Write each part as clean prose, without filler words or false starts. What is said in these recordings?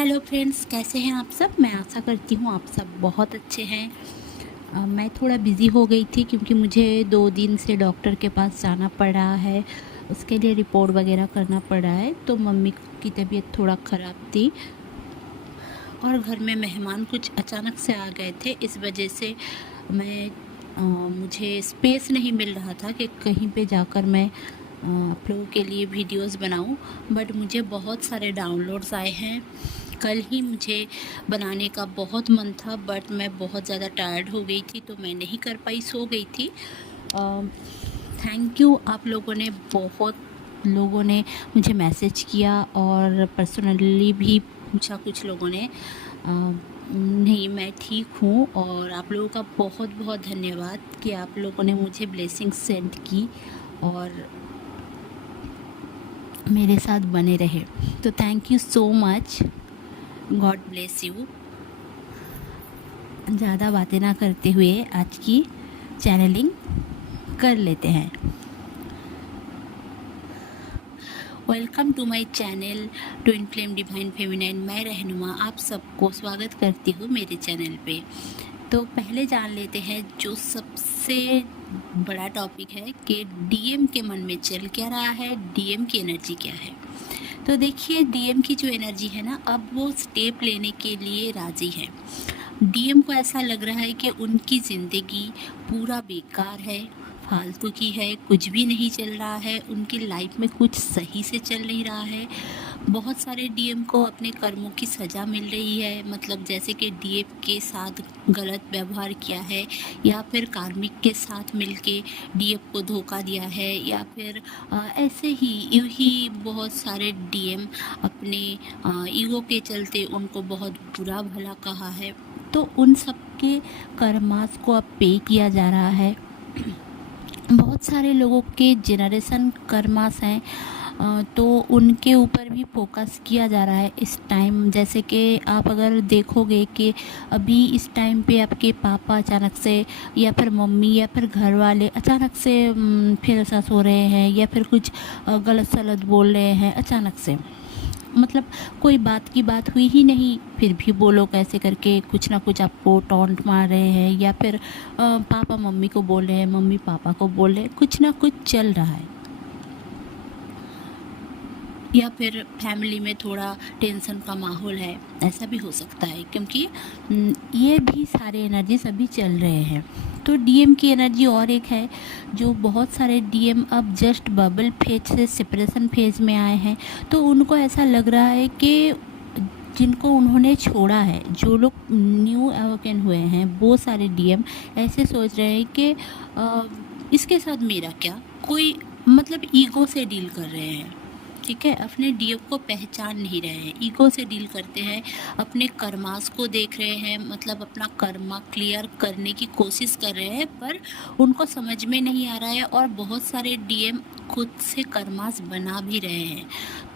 Hello friends, कैसे हैं आप सब। मैं आशा करती हूँ आप सब बहुत अच्छे हैं। मैं थोड़ा बिज़ी हो गई थी क्योंकि मुझे 2 दिन से डॉक्टर के पास जाना पड़ रहा है। उसके लिए रिपोर्ट वगैरह करना पड़ रहा है, तो मम्मी की तबीयत थोड़ा ख़राब थी और घर में मेहमान कुछ अचानक से आ गए थे। इस वजह से मुझे स्पेस नहीं मिल रहा था कि कहीं पे जाकर मैं आप लोगों के लिए वीडियोस बनाऊं। बट मुझे बहुत सारे डाउनलोड्स आए हैं। कल ही मुझे बनाने का बहुत मन था, बट मैं बहुत ज़्यादा टायर्ड हो गई थी तो मैं नहीं कर पाई, सो गई थी। थैंक यू, आप लोगों ने, बहुत लोगों ने मुझे मैसेज किया और पर्सनली भी पूछा कुछ लोगों ने। नहीं, मैं ठीक हूँ और आप लोगों का बहुत बहुत धन्यवाद कि आप लोगों ने मुझे ब्लेसिंग्स सेंड की और मेरे साथ बने रहे। तो thank you so much, God bless you. ज़्यादा बातें ना करते हुए आज की चैनलिंग कर लेते हैं। Welcome to my channel twin flame divine feminine. मैं रहनुमा आप सबको स्वागत करती हूँ मेरे चैनल पे। तो पहले जान लेते हैं जो सबसे बड़ा टॉपिक है कि डीएम के मन में चल क्या रहा है, डीएम की एनर्जी क्या है। तो देखिए, डीएम की जो एनर्जी है ना, अब वो स्टेप लेने के लिए राज़ी है। डीएम को ऐसा लग रहा है कि उनकी ज़िंदगी पूरा बेकार है, फालतू की है, कुछ भी नहीं चल रहा है, उनकी लाइफ में कुछ सही से चल नहीं रहा है। बहुत सारे डीएम को अपने कर्मों की सज़ा मिल रही है, मतलब जैसे कि डीएम के साथ गलत व्यवहार किया है या फिर कार्मिक के साथ मिलके डीएम को धोखा दिया है, या फिर ऐसे ही यूँ ही बहुत सारे डीएम अपने ईगो के चलते उनको बहुत बुरा भला कहा है। तो उन सब के कर्मास को अब पे किया जा रहा है। बहुत सारे लोगों के जनरेशन कर्मास हैं, तो उनके ऊपर भी फोकस किया जा रहा है इस टाइम। जैसे कि आप अगर देखोगे कि अभी इस टाइम पे आपके पापा अचानक से, या फिर मम्मी, या फिर घर वाले अचानक से फिर सस हो रहे हैं, या फिर कुछ गलत सलत बोल रहे हैं अचानक से। मतलब कोई बात की बात हुई ही नहीं, फिर भी वो लोग ऐसे करके कुछ ना कुछ आपको टॉन्ट मार रहे हैं, या फिर पापा मम्मी को बोल रहे हैं, मम्मी पापा को बोल रहे हैं, कुछ ना कुछ चल रहा है। या फिर फैमिली में थोड़ा टेंशन का माहौल है, ऐसा भी हो सकता है, क्योंकि ये भी सारे एनर्जीज अभी चल रहे हैं। तो डीएम की एनर्जी और एक है, जो बहुत सारे डीएम अब जस्ट बबल फेज से सेपरेशन फेज में आए हैं। तो उनको ऐसा लग रहा है कि जिनको उन्होंने छोड़ा है, जो लोग न्यू अवेकन हुए हैं, वो सारे डीएम ऐसे सोच रहे हैं कि इसके साथ मेरा क्या, कोई मतलब ईगो से डील कर रहे हैं। ठीक है, अपने डीएम को पहचान नहीं रहे हैं, ईगो से डील करते हैं, अपने कर्मास को देख रहे हैं, मतलब अपना कर्मा क्लियर करने की कोशिश कर रहे हैं, पर उनको समझ में नहीं आ रहा है। और बहुत सारे डीएम खुद से कर्मास बना भी रहे हैं।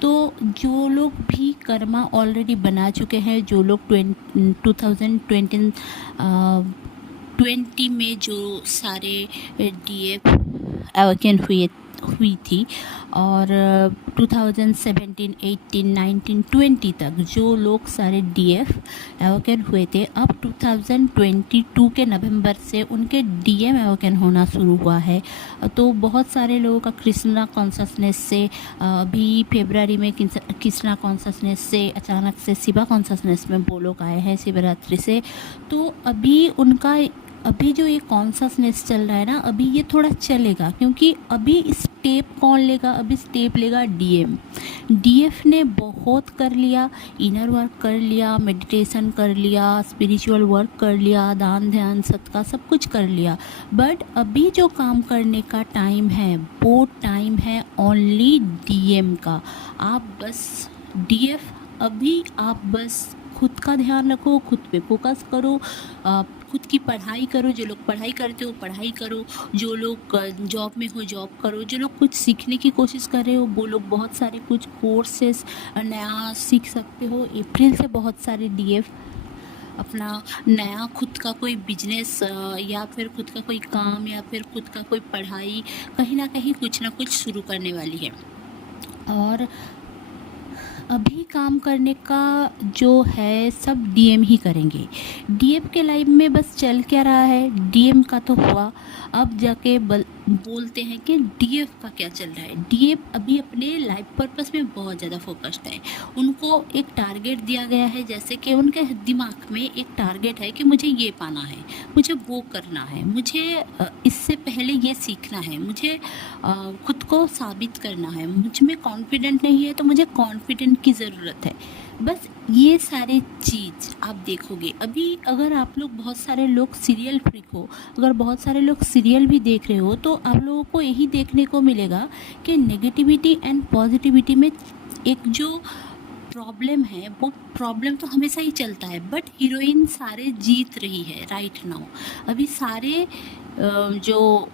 तो जो लोग भी कर्मा ऑलरेडी बना चुके हैं, जो लोग 2020 में जो सारे डीएफ अवेकन हुई थी, और 2017, 18, 19, 20 तक जो लोग सारे डीएफ अवेकन हुए थे, अब 2022 के नवंबर से उनके डीएम अवेकन होना शुरू हुआ है। तो बहुत सारे लोगों का कृष्णा कॉन्शसनेस से, अभी फरवरी में कृष्णा कॉन्शसनेस से अचानक से शिवा कॉन्शसनेस में वो लोग आए हैं शिवरात्रि से। तो अभी जो ये कॉन्शसनेस चल रहा है ना, अभी ये थोड़ा चलेगा, क्योंकि अभी स्टेप कौन लेगा, अभी स्टेप लेगा डीएम। डीएफ ने बहुत कर लिया, इनर वर्क कर लिया, मेडिटेशन कर लिया, स्पिरिचुअल वर्क कर लिया, दान ध्यान सत्कार सब कुछ कर लिया। बट अभी जो काम करने का टाइम है, वो टाइम है ओनली डीएम का। आप बस डीएफ, अभी आप बस खुद का ध्यान रखो, खुद पे फोकस करो, खुद की पढ़ाई करो। जो लोग पढ़ाई करते हो पढ़ाई करो, जो लोग जॉब में हो जॉब करो, जो लोग कुछ सीखने की कोशिश कर रहे हो वो लोग बहुत सारे कुछ कोर्सेस नया सीख सकते हो। अप्रैल से बहुत सारे डीएफ अपना नया खुद का कोई बिजनेस, या फिर खुद का कोई काम, या फिर खुद का कोई पढ़ाई, कहीं ना कहीं कुछ ना कुछ शुरू करने वाली है। और अभी काम करने का जो है सब डीएम ही करेंगे। डीएम के लाइफ में बस चल क्या रहा है, डीएम का तो हुआ, अब जाके बोलते हैं कि डीएफ का क्या चल रहा है। डीएफ अभी अपने लाइफ पर्पस में बहुत ज़्यादा फोकस्ड है। उनको एक टारगेट दिया गया है, जैसे कि उनके दिमाग में एक टारगेट है कि मुझे ये पाना है, मुझे वो करना है, मुझे इससे पहले ये सीखना है, मुझे खुद को साबित करना है, मुझ में कॉन्फिडेंट नहीं है तो मुझे कॉन्फिडेंट की ज़रूरत है। बस ये सारी चीज़ आप देखोगे। अभी अगर आप लोग बहुत सारे लोग सीरियल फ्रीक हो, अगर बहुत सारे लोग सीरियल भी देख रहे हो, तो आप लोगों को यही देखने को मिलेगा कि नेगेटिविटी एंड पॉजिटिविटी में एक जो प्रॉब्लम है, वो प्रॉब्लम तो हमेशा ही चलता है, बट हीरोइन सारे जीत रही है राइट नाउ। अभी सारे जो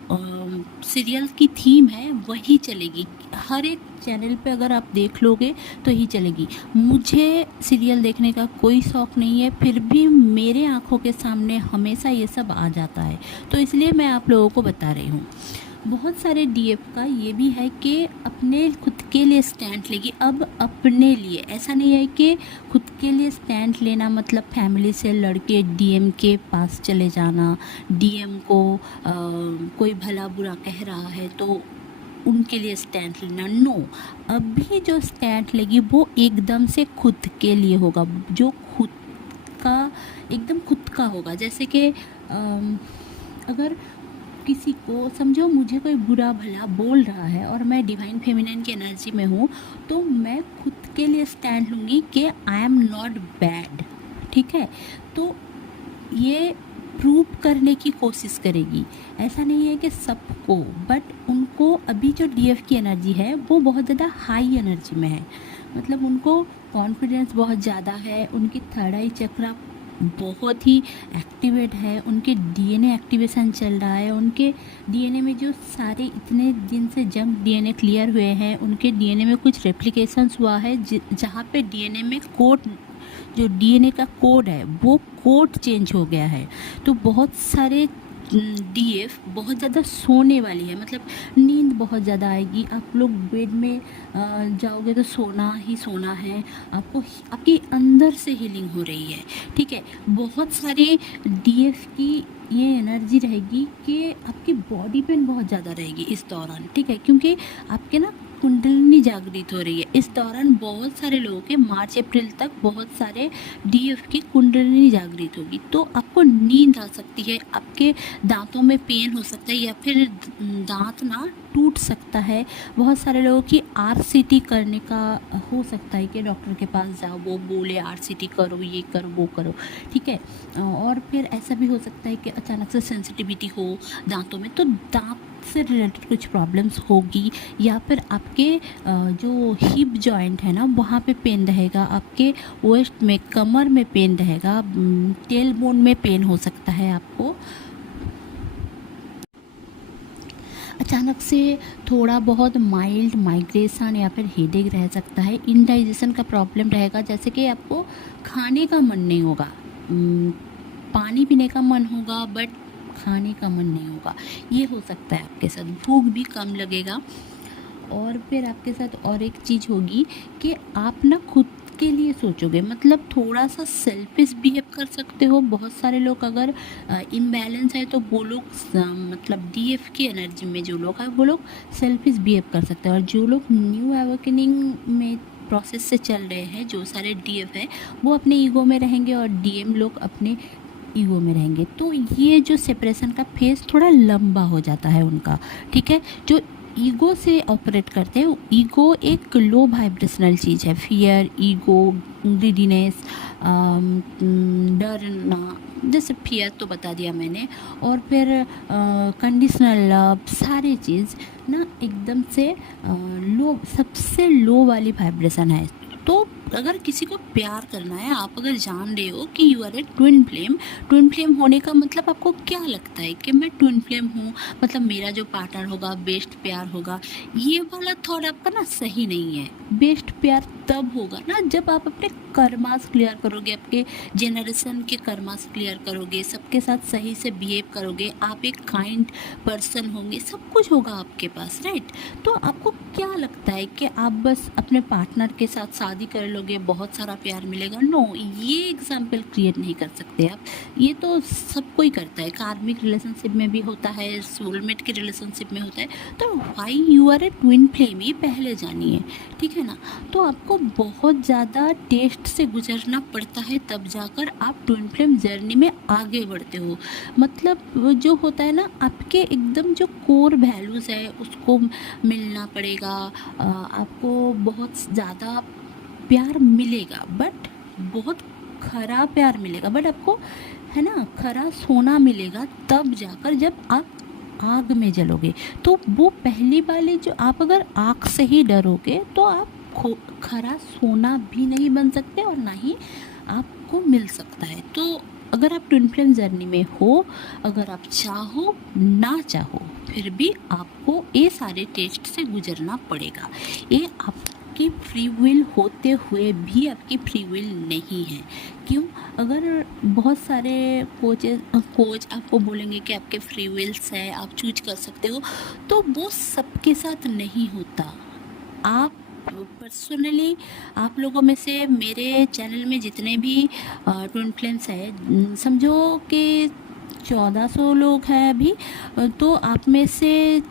सीरियल की थीम है वही चलेगी, हर एक चैनल पे अगर आप देख लोगे तो ही चलेगी। मुझे सीरियल देखने का कोई शौक़ नहीं है, फिर भी मेरे आँखों के सामने हमेशा ये सब आ जाता है, तो इसलिए मैं आप लोगों को बता रही हूँ। बहुत सारे डीएफ का ये भी है कि अपने खुद के लिए स्टैंड लेगी। अब अपने लिए ऐसा नहीं है कि खुद के लिए स्टैंड लेना मतलब फैमिली से लड़के डीएम के पास चले जाना, डीएम को कोई भला बुरा कह रहा है तो उनके लिए स्टैंड लेना। नो, अभी जो स्टैंड लेगी वो एकदम से खुद के लिए होगा, जो खुद का एकदम खुद का होगा। जैसे कि अगर किसी को समझो मुझे कोई बुरा भला बोल रहा है और मैं डिवाइन फेमिनिन की एनर्जी में हूँ, तो मैं खुद के लिए स्टैंड लूँगी कि आई एम नॉट बैड, ठीक है। तो ये प्रूव करने की कोशिश करेगी। ऐसा नहीं है कि सबको, बट उनको अभी जो डीएफ की एनर्जी है वो बहुत ज़्यादा हाई एनर्जी में है, मतलब उनको कॉन्फिडेंस बहुत ज़्यादा है, उनकी थर्ड आई चक्रा बहुत ही एक्टिवेट है, उनके डीएनए एक्टिवेशन चल रहा है, उनके डीएनए में जो सारे इतने दिन से जंक डीएनए क्लियर हुए हैं, उनके डीएनए में कुछ रेप्लिकेशंस हुआ है जहाँ पे डीएनए में कोड, जो डीएनए का कोड है वो कोड चेंज हो गया है। तो बहुत सारे डीएफ बहुत ज़्यादा सोने वाली है, मतलब नींद बहुत ज़्यादा आएगी। आप लोग बेड में जाओगे तो सोना ही सोना है, आपको आपके अंदर से हीलिंग हो रही है, ठीक है। बहुत सारे डीएफ की ये एनर्जी रहेगी कि आपकी बॉडी पेन बहुत ज़्यादा रहेगी इस दौरान, ठीक है, क्योंकि आपके ना कुंडलिनी जागृत हो रही है। इस दौरान बहुत सारे लोगों के मार्च अप्रैल तक बहुत सारे डीएफ की कुंडलिनी जागृत होगी, तो आपको नींद आ सकती है, आपके दांतों में पेन हो सकता है या फिर दांत ना टूट सकता है। बहुत सारे लोगों की आरसीटी करने का हो सकता है कि डॉक्टर के पास जाओ, वो बोले आरसीटी करो, ये करो, वो करो, ठीक है। और फिर ऐसा भी हो सकता है कि अचानक से सेंसिटिविटी हो दांतों में, तो दांत से रिलेटेड कुछ प्रॉब्लम्स होगी, या फिर आपके जो हिप जॉइंट है ना वहाँ पे पेन रहेगा, आपके वेस्ट में कमर में पेन रहेगा, टेल बोन में पेन हो सकता है आपको। अचानक से थोड़ा बहुत माइल्ड माइग्रेशन या फिर हेडेक रह सकता है। इनडाइजेशन का प्रॉब्लम रहेगा, जैसे कि आपको खाने का मन नहीं होगा, पानी पीने का मन होगा बट खाने का मन नहीं होगा, ये हो सकता है आपके साथ। भूख भी कम लगेगा। और फिर आपके साथ और एक चीज़ होगी कि आप ना खुद के लिए सोचोगे, मतलब थोड़ा सा सेल्फिश बिहेव कर सकते हो। बहुत सारे लोग अगर इम्बैलेंस है तो वो लोग मतलब डीएफ की एनर्जी में जो लोग हैं वो लोग सेल्फिश बिहेव कर सकते हैं। और जो लोग न्यू अवेकनिंग में प्रोसेस से चल रहे हैं, जो सारे डीएफ है वो अपने ईगो में रहेंगे और डीएम लोग अपने ईगो में रहेंगे। तो ये जो सेपरेशन का फेज थोड़ा लंबा हो जाता है उनका, ठीक है। जो ईगो से ऑपरेट करते हैं, ईगो एक लो वाइब्रेशनल चीज़ है। फियर, ईगो, ग्रीडीनेस, डरना, जैसे फियर तो बता दिया मैंने, और फिर कंडीशनल लव, सारी चीज़ ना एकदम से लो, सबसे लो वाली वाइब्रेशन है। तो अगर किसी को प्यार करना है, आप अगर जान रहे हो कि you are a twin flame होने का मतलब आपको क्या लगता है कि मैं ट्विन फ्लेम हूँ, मतलब मेरा जो पार्टनर होगा बेस्ट प्यार होगा, ये वाला थॉट आपका ना सही नहीं है। बेस्ट प्यार तब होगा ना जब आप अपने कर्मास क्लियर करोगे, आपके जनरेशन के कर्मास क्लियर करोगे, सबके साथ सही से बिहेव करोगे, आप एक काइंड पर्सन होंगे, सब कुछ होगा आपके पास, राइट। तो आपको क्या लगता है कि आप बस अपने पार्टनर के साथ शादी कर लोगे, बहुत सारा प्यार मिलेगा? नो, ये एग्जाम्पल क्रिएट नहीं कर सकते आप। ये तो सब कोई करता है, कार्मिक रिलेशनशिप में भी होता है, सोलमेट के रिलेशनशिप में होता है। तो why you are a twin flame, ये पहले जानिए, ठीक है ना। तो आपको बहुत ज़्यादा टेस्ट से गुजरना पड़ता है, तब जाकर आप ट्विन फ्लेम जर्नी में आगे बढ़ते हो। मतलब वो जो होता है ना, आपके एकदम जो कोर वैल्यूज़ है उसको मिलना पड़ेगा। आपको बहुत ज़्यादा प्यार मिलेगा, बट बहुत खरा प्यार मिलेगा, बट आपको है ना खरा सोना मिलेगा तब जाकर, जब आप आग में जलोगे। तो वो पहली वाली जो, आप अगर आग से ही डरोगे तो आप खरा सोना भी नहीं बन सकते और ना ही आपको मिल सकता है। तो अगर आप ट्विन फ्लेम जर्नी में हो, अगर आप चाहो ना चाहो, फिर भी आपको ये सारे टेस्ट से गुजरना पड़ेगा। ये आपकी फ्री विल होते हुए भी आपकी फ्री विल नहीं है। क्यों? अगर बहुत सारे कोच आपको बोलेंगे कि आपके फ्री विल्स है, आप चूज कर सकते हो, तो वो सबके साथ नहीं होता। आप पर्सनली, आप लोगों में से मेरे चैनल में जितने भी ट्विन फ्लेम्स है, समझो कि 1400 लोग हैं अभी, तो आप में से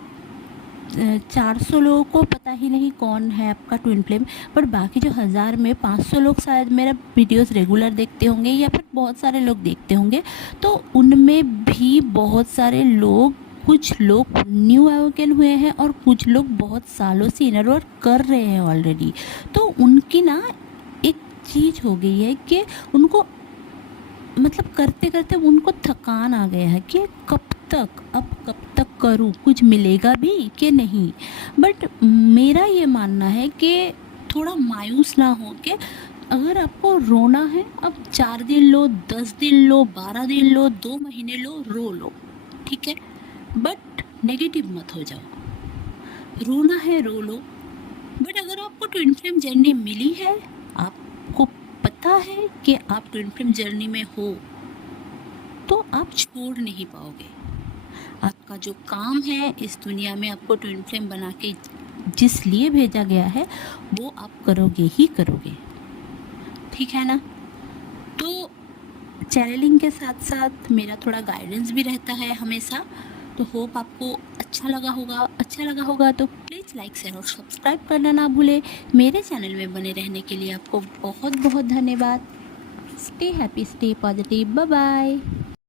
400 लोगों को पता ही नहीं कौन है आपका ट्विन फ्लेम। पर बाकी जो 1000 में 500 लोग शायद मेरा वीडियोस रेगुलर देखते होंगे, या फिर बहुत सारे लोग देखते होंगे। तो उनमें भी बहुत सारे लोग, कुछ लोग न्यू अवेकन हुए हैं और कुछ लोग बहुत सालों से इनर वर्क कर रहे हैं ऑलरेडी। तो उनकी ना एक चीज़ हो गई है कि उनको, मतलब करते करते उनको थकान आ गया है कि अब कब तक करूँ, कुछ मिलेगा भी कि नहीं। बट मेरा ये मानना है कि थोड़ा मायूस ना हो के, अगर आपको रोना है, अब 4 दिन लो, 10 दिन लो, 12 दिन लो, 2 महीने लो, रो लो, ठीक है, बट नेगेटिव मत हो जाओ। रोना है रो लो, बट अगर आपको ट्विन फ्लेम जर्नी मिली है, आपको पता है कि आप ट्विन फ्लेम जर्नी में हो, तो आप छोड़ नहीं पाओगे। आपका जो काम है इस दुनिया में, आपको ट्विन फ्लेम बना के जिस लिए भेजा गया है, वो आप करोगे ही करोगे, ठीक है ना। तो चैनलिंग के साथ साथ मेरा थोड़ा गाइडेंस भी रहता है हमेशा। तो होप आपको अच्छा लगा होगा तो प्लीज़ लाइक शेयर और सब्सक्राइब करना ना भूले। मेरे चैनल में बने रहने के लिए आपको बहुत बहुत धन्यवाद। Stay happy, stay positive, bye bye.